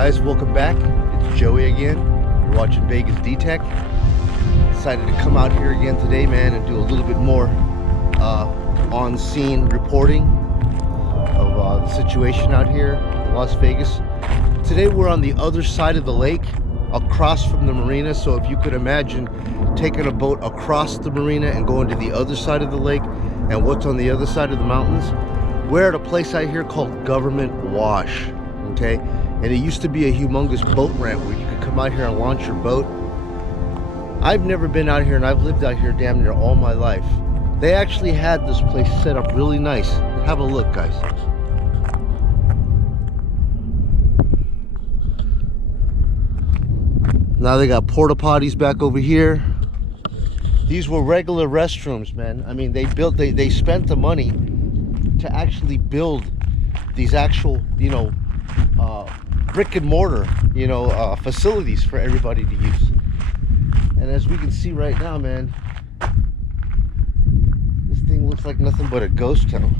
guys, welcome back. It's Joey again. You're watching Vegas D-Tech. Decided to come out here again today, man, and do a little bit more on-scene reporting of the situation out here in Las Vegas. Today we're on the other side of the lake, across from the marina. So if you could imagine taking a boat across the marina and going to the other side of the lake, and what's on the other side of the mountains, we're at a place out here called Government Wash. Okay, and it used to be a humongous boat ramp where you could come out here and launch your boat. I've never been out here, and I've lived out here damn near all my life. They actually had this place set up really nice. Have a look, guys. Now they got porta potties back over here. These were regular restrooms, man. I mean, they spent the money to actually build these actual, brick and mortar, facilities for everybody to use. And as we can see right now, man, this thing looks like nothing but a ghost town.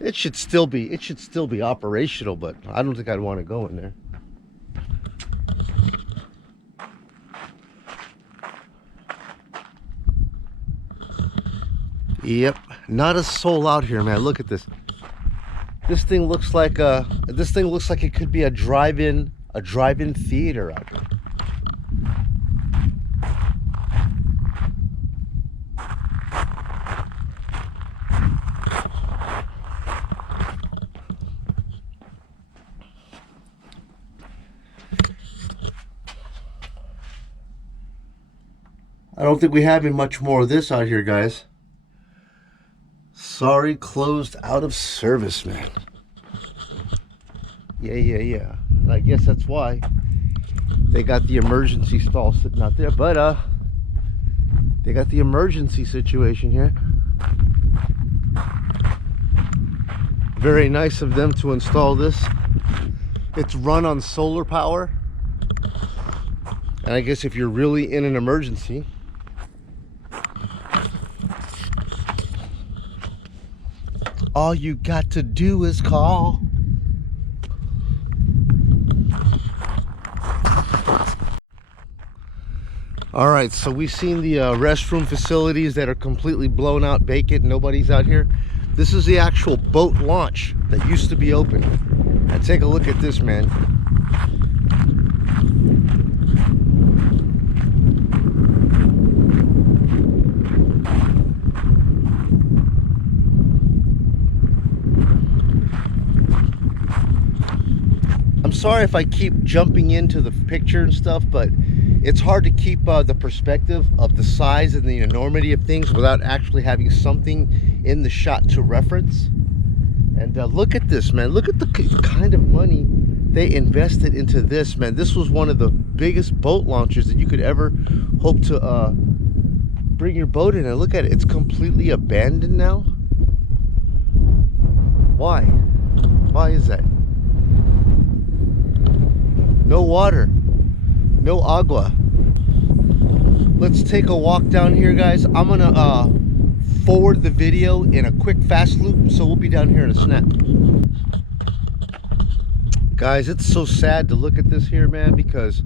It should still be operational, but I don't think I'd want to go in there. Yep, not a soul out here, man. Look at this. This thing looks like it could be a drive-in theater out here. I don't think we have much more of this out here, guys. Sorry, closed, out of service, man. Yeah. I guess that's why they got the emergency stall sitting out there. But they got the emergency situation here. Very nice of them to install this. It's run on solar power. And I guess if you're really in an emergency, all you got to do is call. All right, so we've seen the restroom facilities that are completely blown out, vacant, nobody's out here. This is the actual boat launch that used to be open. And take a look at this, man. Sorry if I keep jumping into the picture and stuff, but it's hard to keep the perspective of the size and the enormity of things without actually having something in the shot to reference. And look at this, man. Look at the kind of money they invested into this, man. This was one of the biggest boat launches that you could ever hope to bring your boat in. And look at it, it's completely abandoned now. Why is that? No water, no agua. Let's take a walk down here, guys. I'm gonna forward the video in a quick fast loop, so we'll be down here in a snap. Guys, it's so sad to look at this here, man, because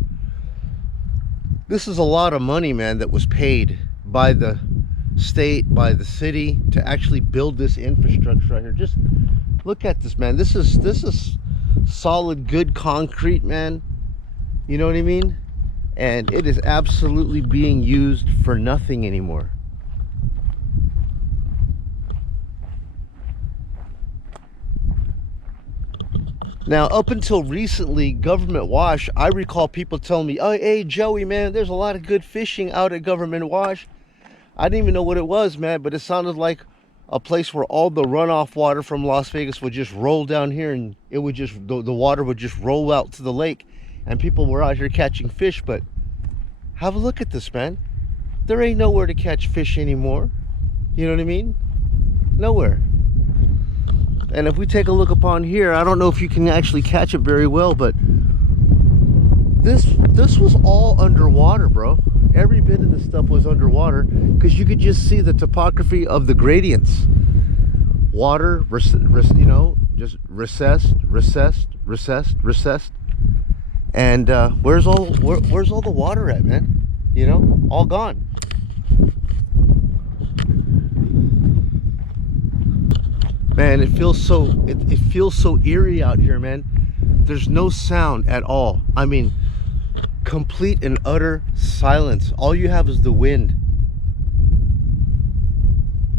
this is a lot of money, man, that was paid by the state, by the city, to actually build this infrastructure right here. Just look at this, man. This is solid, good concrete, man. You know what I mean? And it is absolutely being used for nothing anymore. Now, up until recently, Government Wash, I recall people telling me, oh, hey, Joey, man, there's a lot of good fishing out at Government Wash. I didn't even know what it was, man, but it sounded like a place where all the runoff water from Las Vegas would just roll down here, and it would just, the water would just roll out to the lake, and people were out here catching fish. But have a look at this, man. There ain't nowhere to catch fish anymore. You know what I mean? Nowhere. And if we take a look upon here, I don't know if you can actually catch it very well, but this was all underwater, bro. Every bit of this stuff was underwater because you could just see the topography of the gradients. Water, you know, just recessed, and where's all the water at, man? You know, all gone. Man, it feels so eerie out here, man. There's no sound at all. I mean, complete and utter silence. All you have is the wind.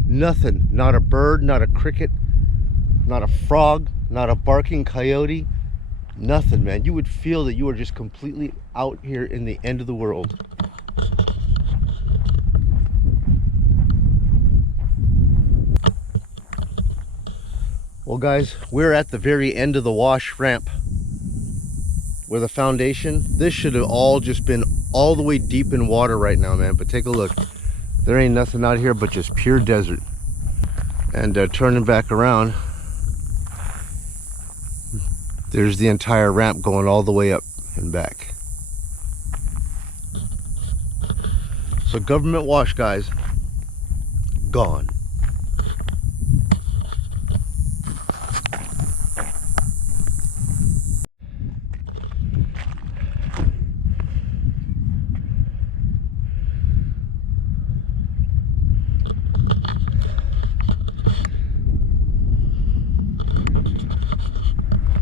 Nothing. Not a bird, not a cricket, not a frog, not a barking coyote. Nothing, man. You would feel that you are just completely out here in the end of the world. Well, guys, we're at the very end of the wash ramp where the foundation. This should have all just been all the way deep in water right now, man. But take a look. There ain't nothing out here but just pure desert. And turning back around, there's the entire ramp going all the way up and back. So government wash, guys, gone.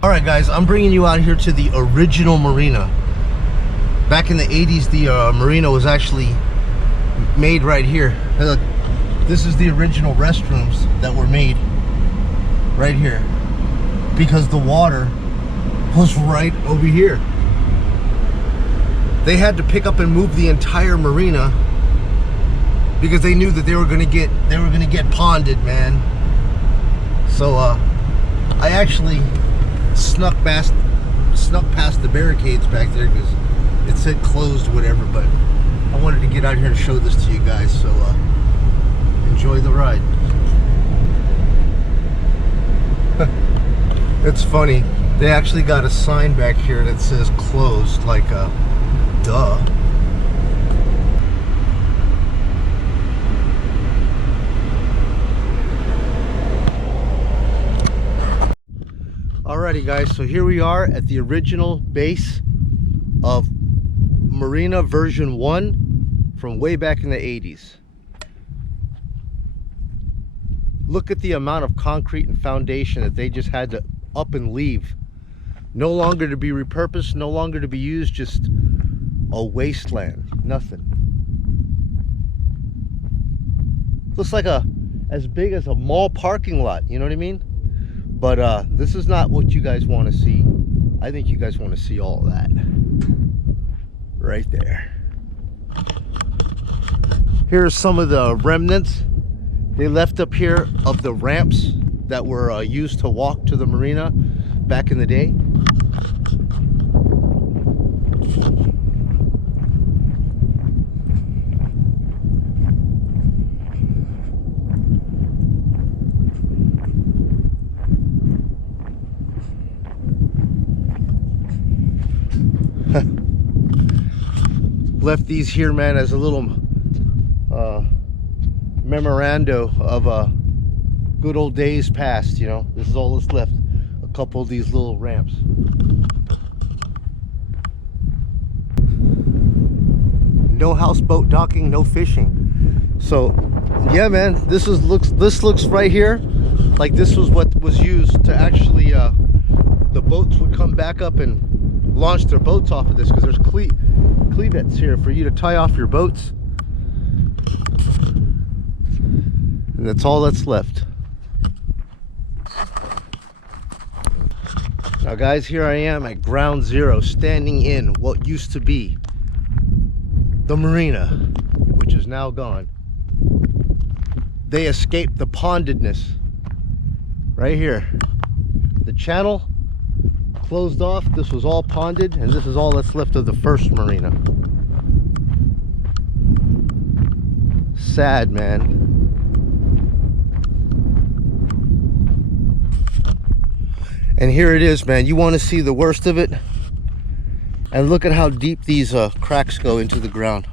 All right, guys, I'm bringing you out here to the original Marina. Back in the 80s, the Marina was actually made right here. Look, this is the original restrooms that were made right here because the water was right over here. They had to pick up and move the entire Marina because they knew that they were gonna get ponded, man. So I actually snuck past the barricades back there because it said closed, whatever, but I wanted to get out here and show this to you guys, so enjoy the ride. It's funny, they actually got a sign back here that says closed, like duh. Alrighty, guys, so here we are at the original base of Marina version 1 from way back in the 80s. Look at the amount of concrete and foundation that they just had to up and leave. No longer to be repurposed, no longer to be used, just a wasteland. Nothing. Looks like as big as a mall parking lot, you know what I mean? But this is not what you guys want to see. I think you guys want to see all of that right there. Here's some of the remnants they left up here of the ramps that were used to walk to the Marina back in the day. Left these here, man, as a little memorando of good old days past, you know. This is all that's left, a couple of these little ramps. No houseboat docking, no fishing. So yeah, man, this looks right here like this was what was used to actually the boats would come back up and launch their boats off of this, because there's cleavets here for you to tie off your boats, and that's all that's left. Now, guys, here I am at ground zero, standing in what used to be the Marina, which is now gone. They escaped the pondedness right here. The channel closed off. This was all ponded, and this is all that's left of the first Marina. Sad, man. And here it is, man. You want to see the worst of it? And look at how deep these cracks go into the ground.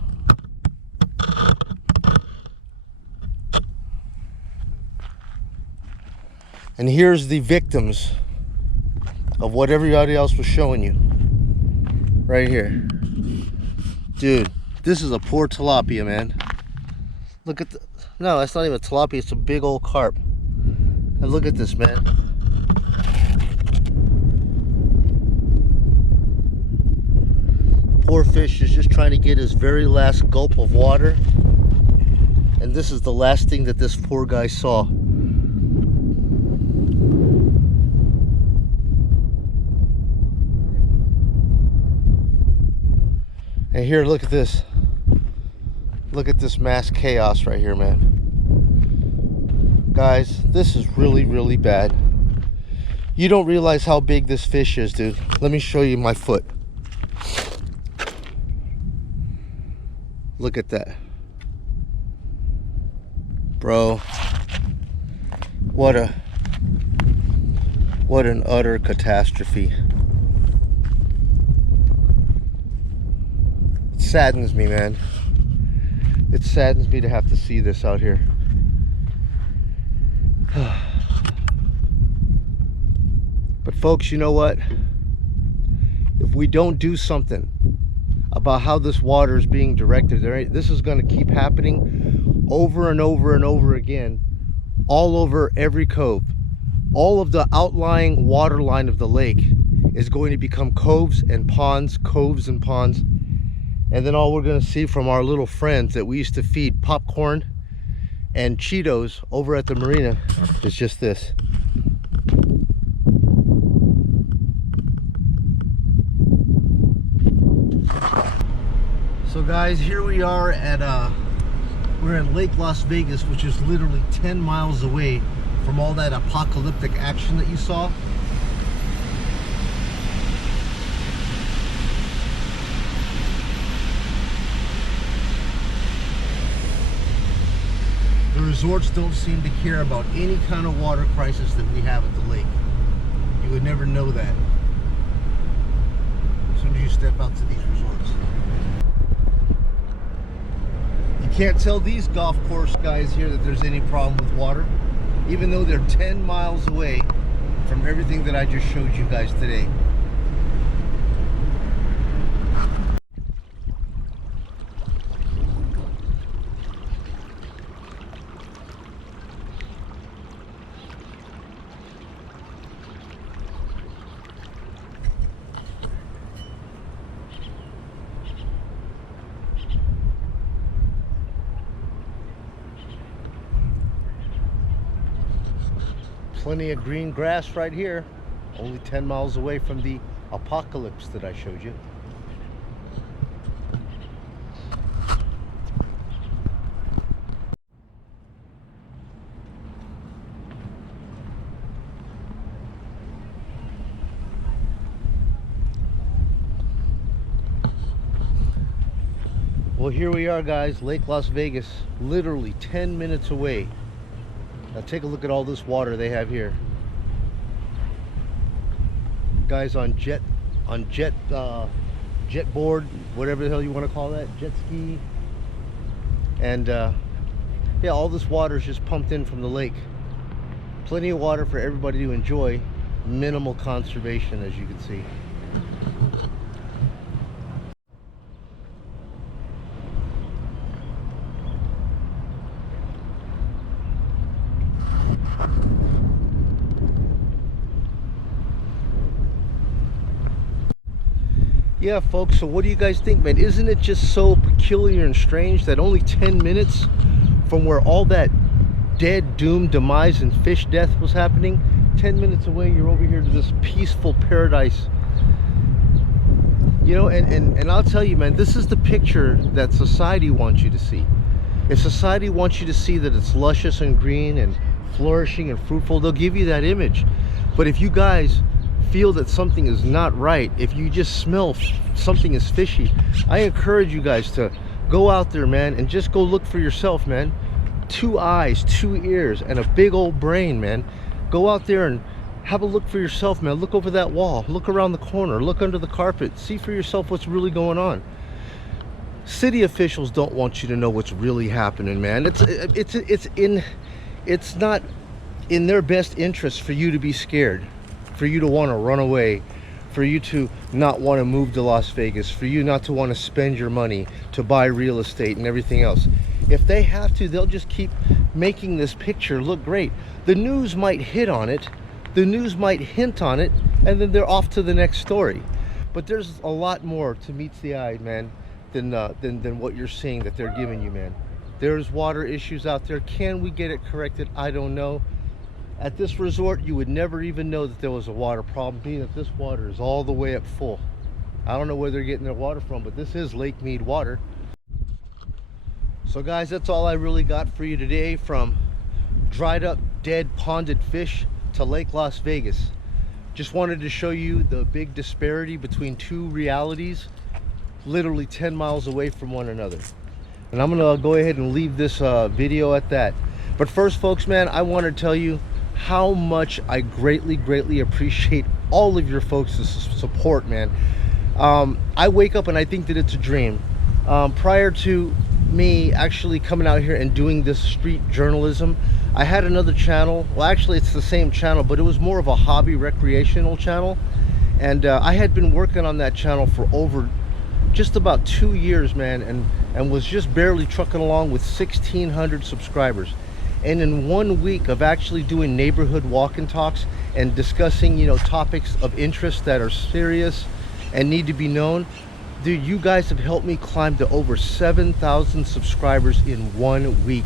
And here's the victims of what everybody else was showing you. Right here. Dude, this is a poor tilapia, man. Look at the... No, that's not even a tilapia. It's a big old carp. And look at this, man. Poor fish is just trying to get his very last gulp of water. And this is the last thing that this poor guy saw. And here, look at this. Look at this mass chaos right here, man. Guys, this is really, really bad. You don't realize how big this fish is, dude. Let me show you my foot. Look at that. Bro. What an utter catastrophe. It saddens me, man. It saddens me to have to see this out here. But folks, you know what? If we don't do something about how this water is being directed, this is going to keep happening over and over and over again, all over every cove. All of the outlying water line of the lake is going to become coves and ponds, coves and ponds. And then all we're going to see from our little friends that we used to feed popcorn and Cheetos over at the marina is just this. So guys, here we are at we're in Lake Las Vegas, which is literally 10 miles away from all that apocalyptic action that you saw. The resorts don't seem to care about any kind of water crisis that we have at the lake. You would never know that as soon as you step out to these resorts. You can't tell these golf course guys here that there's any problem with water, even though they're 10 miles away from everything that I just showed you guys today. Plenty of green grass right here, only 10 miles away from the apocalypse that I showed you. Well, here we are, guys, Lake Las Vegas, literally 10 minutes away. Now take a look at all this water they have here. Guys on jet board, whatever the hell you want to call that, jet ski. And yeah, all this water is just pumped in from the lake. Plenty of water for everybody to enjoy. Minimal conservation, as you can see. Yeah, folks, so what do you guys think, man? Isn't it just so peculiar and strange that only 10 minutes from where all that dead, doom, demise, and fish death was happening, 10 minutes away, you're over here to this peaceful paradise. You know, and I'll tell you, man, this is the picture that society wants you to see. If society wants you to see that it's luscious and green and flourishing and fruitful, they'll give you that image. But if you guys feel that something is not right, if you just smell something is fishy, I encourage you guys to go out there, man, and just go look for yourself, man. 2 eyes, 2 ears, and a big old brain, man. Go out there and have a look for yourself, man. Look over that wall, look around the corner, look under the carpet, see for yourself what's really going on. City officials don't want you to know what's really happening, man. It's not in their best interest for you to be scared, for you to want to run away, for you to not want to move to Las Vegas, for you not to want to spend your money to buy real estate and everything else. If they have to, they'll just keep making this picture look great. The news might hit on it, the news might hint on it, and then they're off to the next story. But there's a lot more to meets the eye, man, than what you're seeing that they're giving you, man. There's water issues out there. Can we get it corrected? I don't know. At this resort, you would never even know that there was a water problem, being that this water is all the way up full. I don't know where they're getting their water from, but this is Lake Mead water. So guys, that's all I really got for you today, from dried up, dead, ponded fish to Lake Las Vegas. Just wanted to show you the big disparity between two realities, literally 10 miles away from one another. And I'm gonna go ahead and leave this video at that. But first, folks, man, I want to tell you how much I greatly appreciate all of your folks' support, man. I wake up and I think that it's a dream. Prior to me actually coming out here and doing this street journalism, I had another channel. Well, actually it's the same channel, but it was more of a hobby recreational channel, and I had been working on that channel for over just about 2 years, man, and was just barely trucking along with 1,600 subscribers. And in 1 week of actually doing neighborhood walk and talks and discussing, you know, topics of interest that are serious and need to be known, dude, you guys have helped me climb to over 7,000 subscribers in 1 week.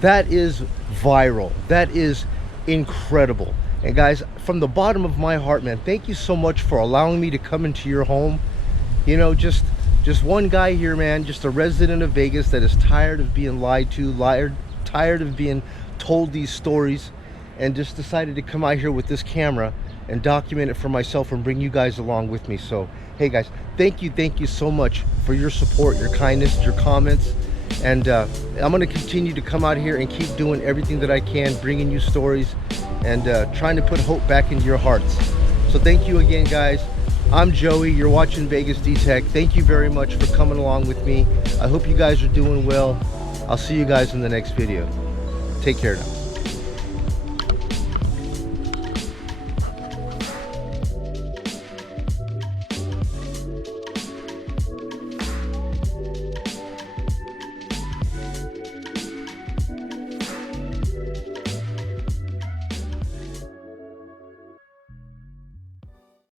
That is viral. That is incredible. And guys, from the bottom of my heart, man, thank you so much for allowing me to come into your home. You know, just one guy here, man, just a resident of Vegas that is tired of being lied to, tired of being told these stories, and just decided to come out here with this camera and document it for myself and bring you guys along with me. So hey guys, thank you so much for your support, your kindness, your comments, and I'm going to continue to come out here and keep doing everything that I can, bringing you stories and trying to put hope back into your hearts. So thank you again, guys. I'm Joey, you're watching Vegas D-Tech. Thank you very much for coming along with me. I hope you guys are doing well. I'll see you guys in the next video. Take care now.